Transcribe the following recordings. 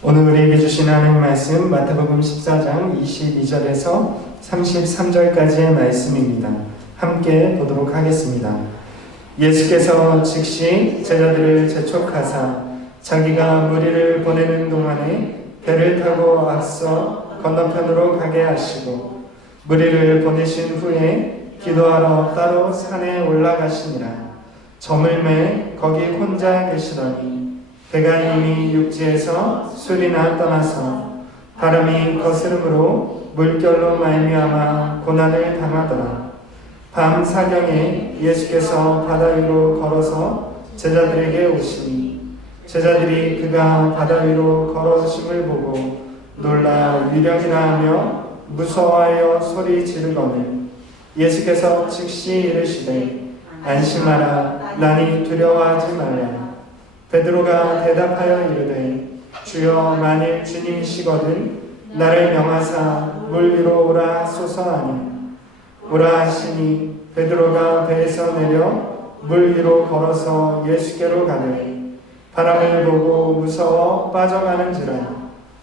오늘 우리에게 주신 하나님 말씀 마태복음 14장 22절에서 33절까지의 말씀입니다. 함께 보도록 하겠습니다. 예수께서 즉시 제자들을 재촉하사 자기가 무리를 보내는 동안에 배를 타고 앞서 건너편으로 가게 하시고 무리를 보내신 후에 기도하러 따로 산에 올라가시니라. 저물매 거기 혼자 계시더니 배가 이미 육지에서 술이나 떠나서 바람이 거스름으로 물결로 말미암아 고난을 당하더라. 밤 사경에 예수께서 바다 위로 걸어서 제자들에게 오시니 제자들이 그가 바다 위로 걸어오심을 보고 놀라 위령이라 하며 무서워하여 소리 지르거늘 예수께서 즉시 이르시되 안심하라 나니 두려워하지 말라. 베드로가 대답하여 이르되 주여 만일 주님이시거든 나를 명하사 물 위로 오라 하소서 하니 오라 하시니 베드로가 배에서 내려 물 위로 걸어서 예수께로 가되 바람을 보고 무서워 빠져가는지라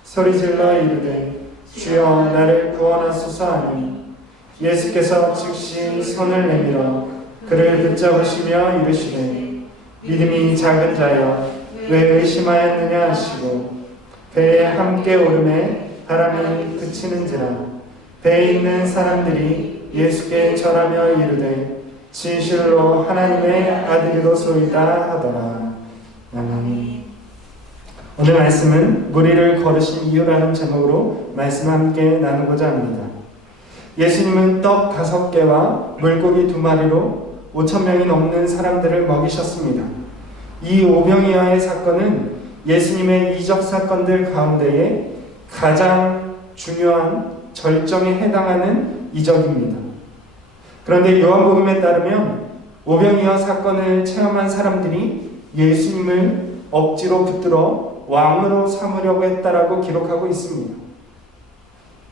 소리질러 이르되 주여 나를 구원하소서 하니 예수께서 즉시 손을 내밀어 그를 붙잡으시며 이르시되 믿음이 작은 자여 왜 의심하였느냐 하시고 배에 함께 오르매 바람이 그치는지라 배에 있는 사람들이 예수께 절하며 이르되 진실로 하나님의 아들이로소이다 하더라. 아멘. 오늘 말씀은 무리를 걸으신 이유라는 제목으로 말씀 함께 나누고자 합니다. 예수님은 떡 5개와 물고기 2마리로 5,000명이 넘는 사람들을 먹이셨습니다. 이 오병이어의 사건은 예수님의 이적 사건들 가운데에 가장 중요한 절정에 해당하는 이적입니다. 그런데 요한복음에 따르면 오병이어 사건을 체험한 사람들이 예수님을 억지로 붙들어 왕으로 삼으려고 했다라고 기록하고 있습니다.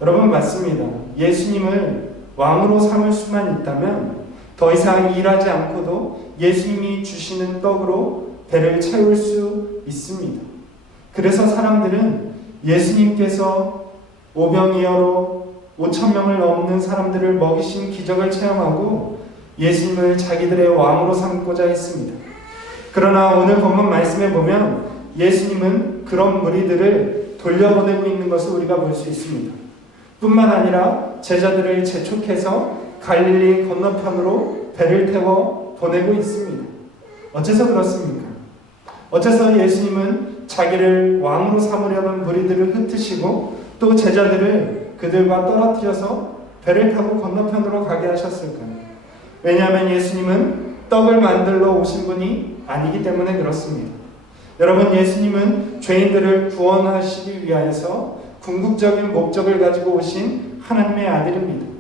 여러분 맞습니다. 예수님을 왕으로 삼을 수만 있다면 더 이상 일하지 않고도 예수님이 주시는 떡으로 배를 채울 수 있습니다. 그래서 사람들은 예수님께서 오병이어로 5,000명을 넘는 사람들을 먹이신 기적을 체험하고 예수님을 자기들의 왕으로 삼고자 했습니다. 그러나 오늘 본문 말씀에 보면 예수님은 그런 무리들을 돌려보내고 있는 것을 우리가 볼 수 있습니다. 뿐만 아니라 제자들을 재촉해서 갈릴리 건너편으로 배를 태워 보내고 있습니다. 어째서 그렇습니까? 어째서 예수님은 자기를 왕으로 삼으려는 무리들을 흩으시고 또 제자들을 그들과 떨어뜨려서 배를 타고 건너편으로 가게 하셨을까요? 왜냐하면 예수님은 떡을 만들러 오신 분이 아니기 때문에 그렇습니다. 여러분 예수님은 죄인들을 구원하시기 위하여서 궁극적인 목적을 가지고 오신 하나님의 아들입니다.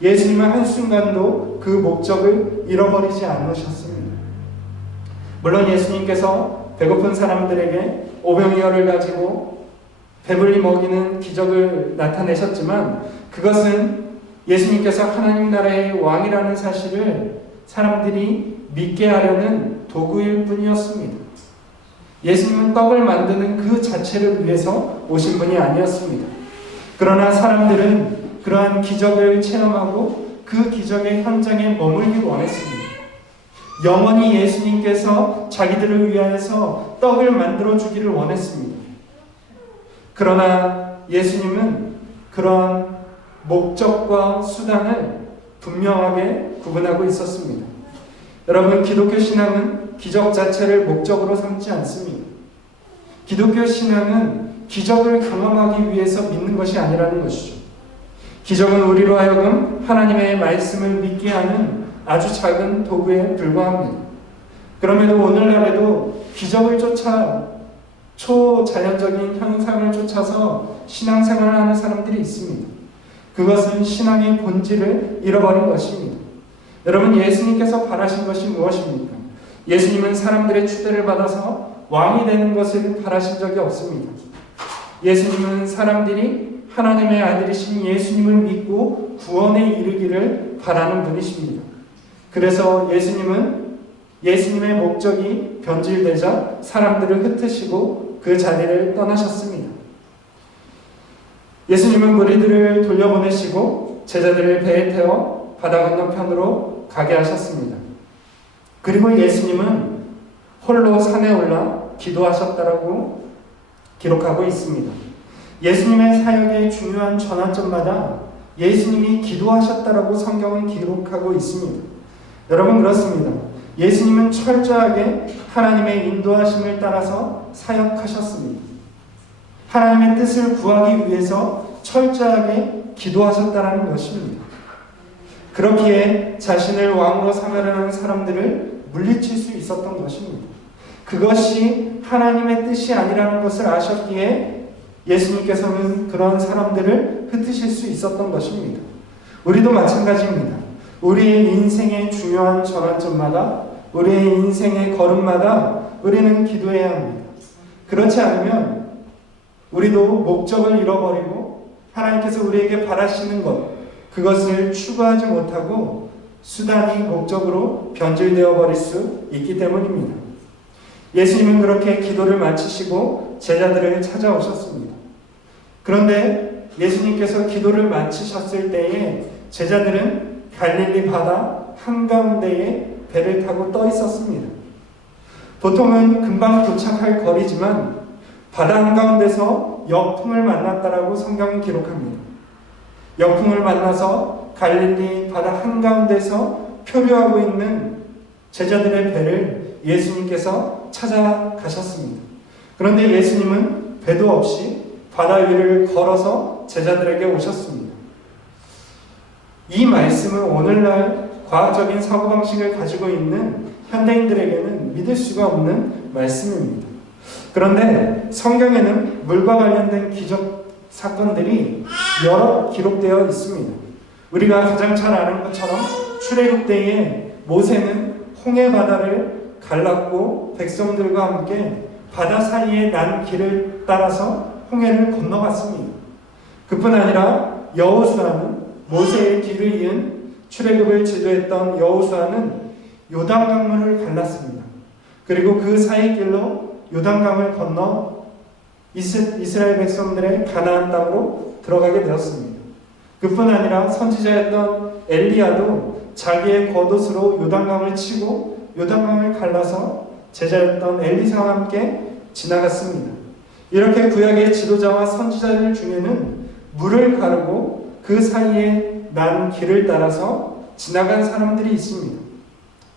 예수님은 한순간도 그 목적을 잃어버리지 않으셨습니다. 물론 예수님께서 배고픈 사람들에게 오병이어를 가지고 배불리 먹이는 기적을 나타내셨지만 그것은 예수님께서 하나님 나라의 왕이라는 사실을 사람들이 믿게 하려는 도구일 뿐이었습니다. 예수님은 떡을 만드는 그 자체를 위해서 오신 분이 아니었습니다. 그러나 사람들은 그러한 기적을 체험하고 그 기적의 현장에 머물기 원했습니다. 영원히 예수님께서 자기들을 위하여서 떡을 만들어 주기를 원했습니다. 그러나 예수님은 그러한 목적과 수단을 분명하게 구분하고 있었습니다. 여러분 기독교 신앙은 기적 자체를 목적으로 삼지 않습니다. 기독교 신앙은 기적을 경험하기 위해서 믿는 것이 아니라는 것이죠. 기적은 우리로 하여금 하나님의 말씀을 믿게 하는 아주 작은 도구에 불과합니다. 그럼에도 오늘날에도 기적을 쫓아 초자연적인 현상을 쫓아서 신앙생활을 하는 사람들이 있습니다. 그것은 신앙의 본질을 잃어버린 것입니다. 여러분 예수님께서 바라신 것이 무엇입니까? 예수님은 사람들의 추대를 받아서 왕이 되는 것을 바라신 적이 없습니다. 예수님은 사람들이 하나님의 아들이신 예수님을 믿고 구원에 이르기를 바라는 분이십니다. 그래서 예수님의 목적이 변질되자 사람들을 흩으시고 그 자리를 떠나셨습니다. 예수님은 무리들을 돌려보내시고 제자들을 배에 태워 바다 건너편으로 가게 하셨습니다. 그리고 예수님은 홀로 산에 올라 기도하셨다라고 기록하고 있습니다. 예수님의 사역의 중요한 전환점마다 예수님이 기도하셨다라고 성경은 기록하고 있습니다. 여러분, 그렇습니다. 예수님은 철저하게 하나님의 인도하심을 따라서 사역하셨습니다. 하나님의 뜻을 구하기 위해서 철저하게 기도하셨다는 것입니다. 그렇기에 자신을 왕으로 삼으려는 사람들을 물리칠 수 있었던 것입니다. 그것이 하나님의 뜻이 아니라는 것을 아셨기에 예수님께서는 그런 사람들을 흩으실 수 있었던 것입니다. 우리도 마찬가지입니다. 우리의 인생의 중요한 전환점마다, 우리의 인생의 걸음마다 우리는 기도해야 합니다. 그렇지 않으면 우리도 목적을 잃어버리고 하나님께서 우리에게 바라시는 것, 그것을 추구하지 못하고 수단이 목적으로 변질되어 버릴 수 있기 때문입니다. 예수님은 그렇게 기도를 마치시고 제자들을 찾아오셨습니다. 그런데 예수님께서 기도를 마치셨을 때에 제자들은 갈릴리 바다 한가운데에 배를 타고 떠 있었습니다. 보통은 금방 도착할 거리지만 바다 한가운데서 역풍을 만났다라고 성경은 기록합니다. 역풍을 만나서 갈릴리 바다 한가운데서 표류하고 있는 제자들의 배를 예수님께서 찾아가셨습니다. 그런데 예수님은 배도 없이 바다 위를 걸어서 제자들에게 오셨습니다. 이 말씀은 오늘날 과학적인 사고방식을 가지고 있는 현대인들에게는 믿을 수가 없는 말씀입니다. 그런데 성경에는 물과 관련된 기적 사건들이 여러 기록되어 있습니다. 우리가 가장 잘 아는 것처럼 출애굽 때에 모세는 홍해 바다를 갈랐고 백성들과 함께 바다 사이에 난 길을 따라서 홍해를 건너갔습니다. 그뿐 아니라 여호수아는 모세의 뒤를 이은 출애굽을 지도했던 여호수아는 요단강물을 갈랐습니다. 그리고 그 사이 길로 요단강을 건너 이스라엘 백성들의 가나안 땅으로 들어가게 되었습니다. 그뿐 아니라 선지자였던 엘리야도 자기의 겉옷으로 요단강을 치고 요단강을 갈라서 제자였던 엘리사와 함께 지나갔습니다. 이렇게 구약의 지도자와 선지자들 중에는 물을 가르고 그 사이에 난 길을 따라서 지나간 사람들이 있습니다.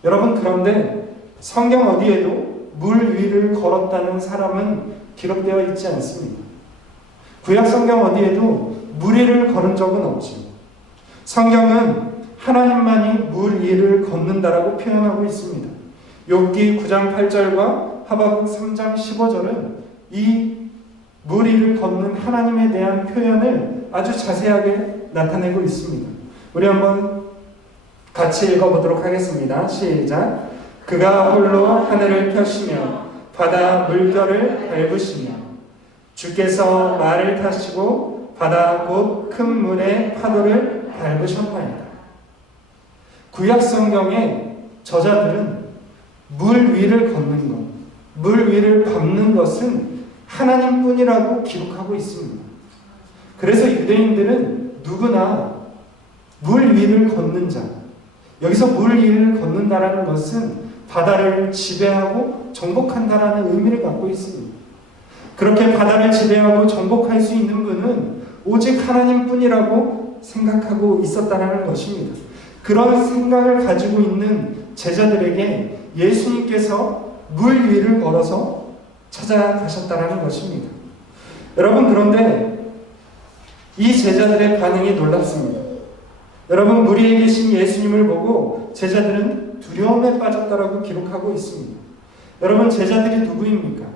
여러분, 그런데 성경 어디에도 물 위를 걸었다는 사람은 기록되어 있지 않습니다. 구약 성경 어디에도 물 위를 걸은 적은 없지요. 성경은 하나님만이 물 위를 걷는다라고 표현하고 있습니다. 욥기 9장 8절과 하박국 3장 15절은 이 물 위를 걷는 하나님에 대한 표현을 아주 자세하게 나타내고 있습니다. 우리 한번 같이 읽어보도록 하겠습니다. 시작. 그가 홀로 하늘을 펴시며 바다 물결을 밟으시며 주께서 말을 타시고 바다 곧 큰 물의 파도를 밟으셨나이다. 구약 성경의 저자들은 물 위를 걷는 것, 물 위를 밟는 것은 하나님뿐이라고 기록하고 있습니다. 그래서 유대인들은 누구나 물 위를 걷는 자, 여기서 물 위를 걷는다라는 것은 바다를 지배하고 정복한다라는 의미를 갖고 있습니다. 그렇게 바다를 지배하고 정복할 수 있는 분은 오직 하나님뿐이라고 생각하고 있었다라는 것입니다. 그런 생각을 가지고 있는 제자들에게 예수님께서 물 위를 걸어서 찾아가셨다라는 것입니다. 여러분, 그런데 이 제자들의 반응이 놀랍습니다. 여러분, 물 위에 계신 예수님을 보고 제자들은 두려움에 빠졌다라고 기록하고 있습니다. 여러분, 제자들이 누구입니까?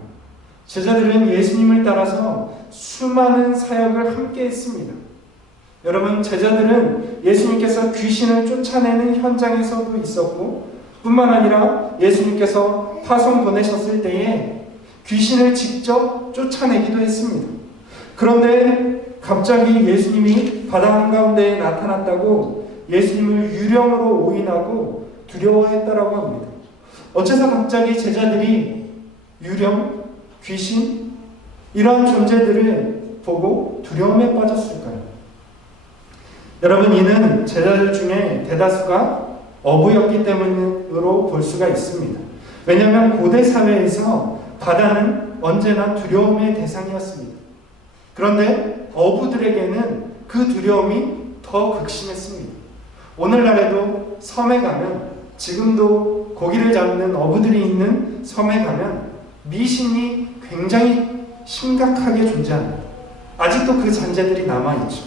제자들은 예수님을 따라서 수많은 사역을 함께 했습니다. 여러분, 제자들은 예수님께서 귀신을 쫓아내는 현장에서도 있었고 뿐만 아니라 예수님께서 파송 보내셨을 때에 귀신을 직접 쫓아내기도 했습니다. 그런데 갑자기 예수님이 바다 한가운데에 나타났다고 예수님을 유령으로 오인하고 두려워했다라고 합니다. 어째서 갑자기 제자들이 유령, 귀신, 이러한 존재들을 보고 두려움에 빠졌을까요? 여러분, 이는 제자들 중에 대다수가 어부였기 때문으로 볼 수가 있습니다. 왜냐하면 고대 사회에서 바다는 언제나 두려움의 대상이었습니다. 그런데 어부들에게는 그 두려움이 더 극심했습니다. 오늘날에도 섬에 가면, 지금도 고기를 잡는 어부들이 있는 섬에 가면 미신이 굉장히 심각하게 존재합니다. 아직도 그 잔재들이 남아있죠.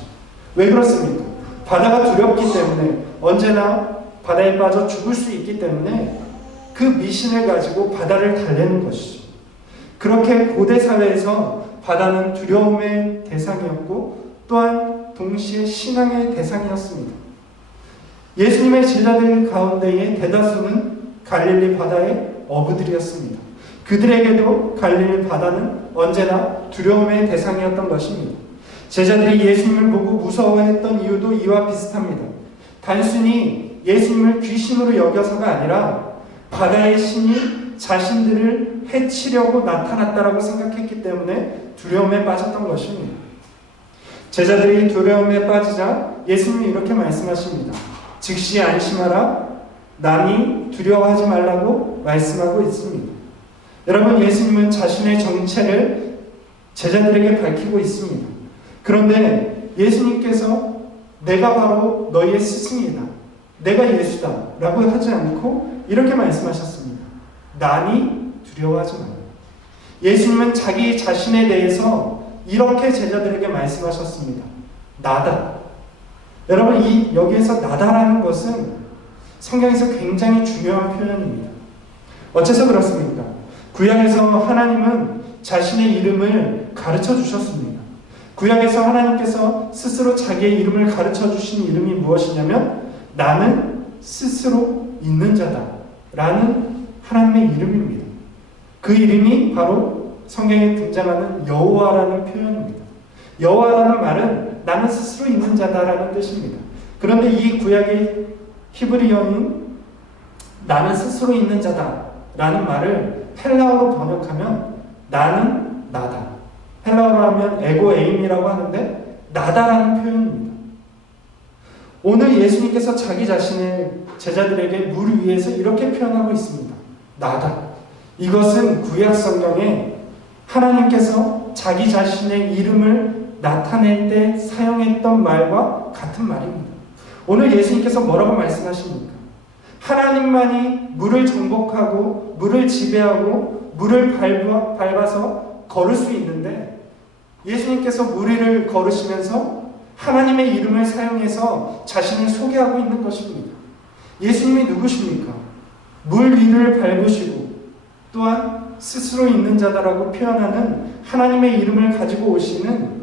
왜 그렇습니까? 바다가 두렵기 때문에, 언제나 바다에 빠져 죽을 수 있기 때문에 그 미신을 가지고 바다를 달래는 것이죠. 그렇게 고대 사회에서 바다는 두려움의 대상이었고 또한 동시에 신앙의 대상이었습니다. 예수님의 제자들 가운데의 대다수는 갈릴리 바다의 어부들이었습니다. 그들에게도 갈릴리 바다는 언제나 두려움의 대상이었던 것입니다. 제자들이 예수님을 보고 무서워했던 이유도 이와 비슷합니다. 단순히 예수님을 귀신으로 여겨서가 아니라 바다의 신이 자신들을 해치려고 나타났다라고 생각했기 때문에 두려움에 빠졌던 것입니다. 제자들이 두려움에 빠지자 예수님이 이렇게 말씀하십니다. 즉시 안심하라, 남이 두려워하지 말라고 말씀하고 있습니다. 여러분, 예수님은 자신의 정체를 제자들에게 밝히고 있습니다. 그런데 예수님께서 내가 바로 너희의 스승이다, 내가 예수다 라고 하지 않고 이렇게 말씀하셨습니다. 남이 두려워하지 말라. 예수님은 자기 자신에 대해서 이렇게 제자들에게 말씀하셨습니다. 나다. 여러분, 여기에서 나다라는 것은 성경에서 굉장히 중요한 표현입니다. 어째서 그렇습니까? 구약에서 하나님은 자신의 이름을 가르쳐 주셨습니다. 구약에서 하나님께서 스스로 자기의 이름을 가르쳐 주신 이름이 무엇이냐면 나는 스스로 있는 자다 라는 하나님의 이름입니다. 그 이름이 바로 성경에 등장하는 여호와라는 표현입니다. 여호와라는 말은 나는 스스로 있는 자다라는 뜻입니다. 그런데 이 구약의 히브리어인 나는 스스로 있는 자다라는 말을 헬라어로 번역하면 나는 나다. 헬라어로 하면 에고 에임이라고 하는데 나다라는 표현입니다. 오늘 예수님께서 자기 자신을 제자들에게 물 위에서 이렇게 표현하고 있습니다. 나다. 이것은 구약 성경에 하나님께서 자기 자신의 이름을 나타낼 때 사용했던 말과 같은 말입니다. 오늘 예수님께서 뭐라고 말씀하십니까? 하나님만이 물을 정복하고 물을 지배하고 물을 밟아서 걸을 수 있는데 예수님께서 물 위를 걸으시면서 하나님의 이름을 사용해서 자신을 소개하고 있는 것입니다. 예수님이 누구십니까? 물 위를 밟으시고 또한 스스로 있는 자다라고 표현하는 하나님의 이름을 가지고 오시는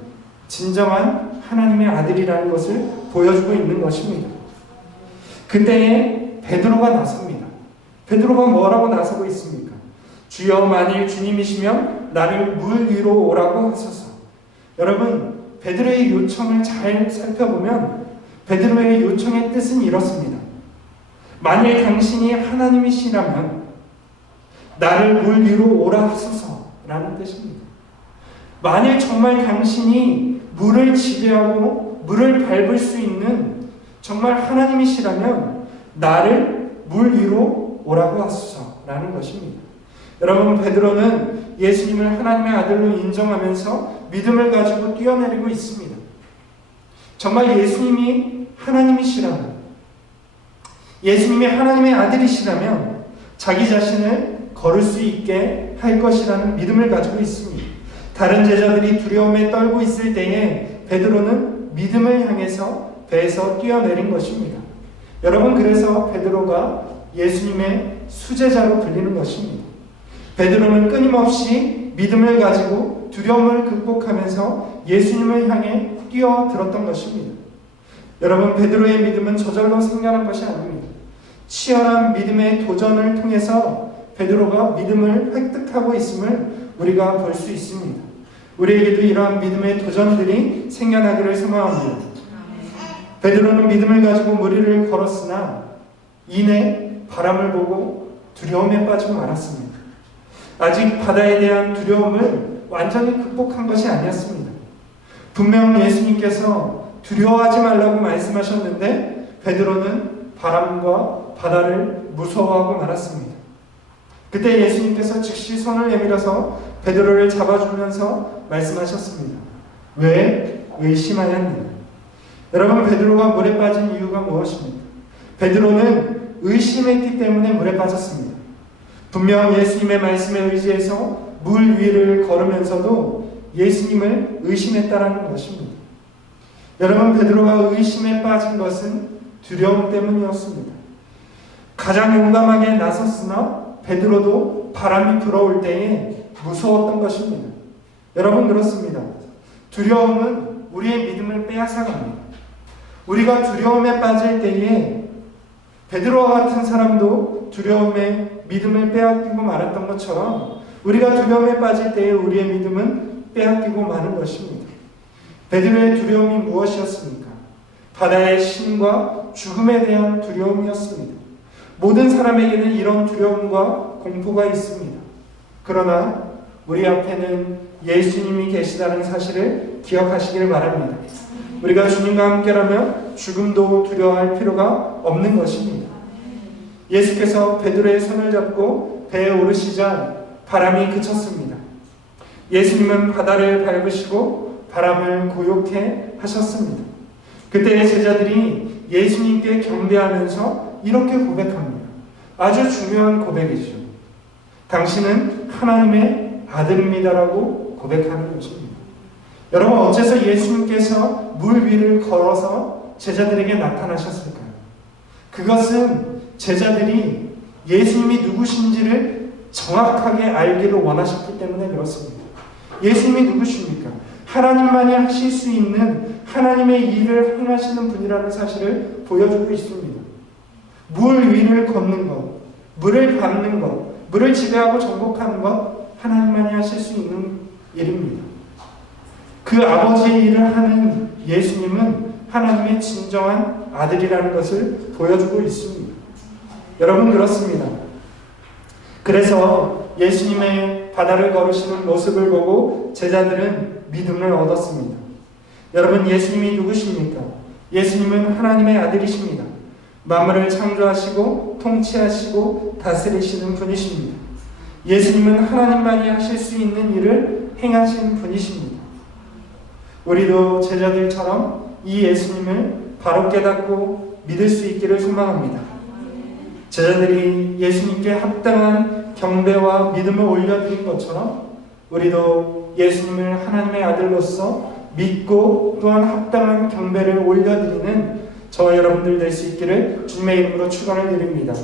진정한 하나님의 아들이라는 것을 보여주고 있는 것입니다. 그때에 베드로가 나섭니다. 베드로가 뭐라고 나서고 있습니까? 주여, 만일 주님이시면 나를 물 위로 오라고 하소서. 여러분, 베드로의 요청을 잘 살펴보면 베드로의 요청의 뜻은 이렇습니다. 만일 당신이 하나님이시라면 나를 물 위로 오라 하소서라는 뜻입니다. 만일 정말 당신이 물을 지배하고 물을 밟을 수 있는 정말 하나님이시라면 나를 물 위로 오라고 하소서라는 것입니다. 여러분, 베드로는 예수님을 하나님의 아들로 인정하면서 믿음을 가지고 뛰어내리고 있습니다. 정말 예수님이 하나님이시라면, 예수님이 하나님의 아들이시라면 자기 자신을 걸을 수 있게 할 것이라는 믿음을 가지고 있습니다. 다른 제자들이 두려움에 떨고 있을 때에 베드로는 믿음을 향해서 배에서 뛰어내린 것입니다. 여러분, 그래서 베드로가 예수님의 수제자로 불리는 것입니다. 베드로는 끊임없이 믿음을 가지고 두려움을 극복하면서 예수님을 향해 뛰어들었던 것입니다. 여러분, 베드로의 믿음은 저절로 생겨난 것이 아닙니다. 치열한 믿음의 도전을 통해서 베드로가 믿음을 획득하고 있음을 우리가 볼 수 있습니다. 우리에게도 이러한 믿음의 도전들이 생겨나기를 소망합니다. 베드로는 믿음을 가지고 물 위를 걸었으나 이내 바람을 보고 두려움에 빠지고 말았습니다. 아직 바다에 대한 두려움을 완전히 극복한 것이 아니었습니다. 분명 예수님께서 두려워하지 말라고 말씀하셨는데 베드로는 바람과 바다를 무서워하고 말았습니다. 그때 예수님께서 즉시 손을 내밀어서 베드로를 잡아주면서 말씀하셨습니다. 왜 의심하였느냐? 여러분, 베드로가 물에 빠진 이유가 무엇입니까? 베드로는 의심했기 때문에 물에 빠졌습니다. 분명 예수님의 말씀에 의지해서 물 위를 걸으면서도 예수님을 의심했다라는 것입니다. 여러분, 베드로가 의심에 빠진 것은 두려움 때문이었습니다. 가장 용감하게 나섰으나 베드로도 바람이 불어올 때에 무서웠던 것입니다. 여러분, 그렇습니다. 두려움은 우리의 믿음을 빼앗아갑니다. 우리가 두려움에 빠질 때에 베드로와 같은 사람도 두려움에 믿음을 빼앗기고 말았던 것처럼 우리가 두려움에 빠질 때에 우리의 믿음은 빼앗기고 마는 것입니다. 베드로의 두려움이 무엇이었습니까? 바다의 신과 죽음에 대한 두려움이었습니다. 모든 사람에게는 이런 두려움과 공포가 있습니다. 그러나 우리 앞에는 예수님이 계시다는 사실을 기억하시길 바랍니다. 우리가 주님과 함께라면 죽음도 두려워할 필요가 없는 것입니다. 예수께서 베드로의 손을 잡고 배에 오르시자 바람이 그쳤습니다. 예수님은 바다를 밟으시고 바람을 고요케 하셨습니다. 그때 제자들이 예수님께 경배하면서 이렇게 고백합니다. 아주 중요한 고백이죠. 당신은 하나님의 아들입니다라고 고백하는 것입니다. 여러분, 어째서 예수님께서 물 위를 걸어서 제자들에게 나타나셨을까요? 그것은 제자들이 예수님이 누구신지를 정확하게 알기를 원하셨기 때문에 그렇습니다. 예수님이 누구십니까? 하나님만이 하실 수 있는 하나님의 일을 행하시는 분이라는 사실을 보여주고 있습니다. 물 위를 걷는 것, 물을 밟는 것, 물을 지배하고 정복하는 것, 하나님만이 하실 수 있는 일입니다. 그 아버지의 일을 하는 예수님은 하나님의 진정한 아들이라는 것을 보여주고 있습니다. 여러분, 그렇습니다. 그래서 예수님의 바다를 걸으시는 모습을 보고 제자들은 믿음을 얻었습니다. 여러분, 예수님이 누구십니까? 예수님은 하나님의 아들이십니다. 만물을 창조하시고 통치하시고 다스리시는 분이십니다. 예수님은 하나님만이 하실 수 있는 일을 행하신 분이십니다. 우리도 제자들처럼 이 예수님을 바로 깨닫고 믿을 수 있기를 소망합니다. 제자들이 예수님께 합당한 경배와 믿음을 올려드린 것처럼 우리도 예수님을 하나님의 아들로서 믿고 또한 합당한 경배를 올려드리는 저와 여러분들 될 수 있기를 주님의 이름으로 축원을 드립니다.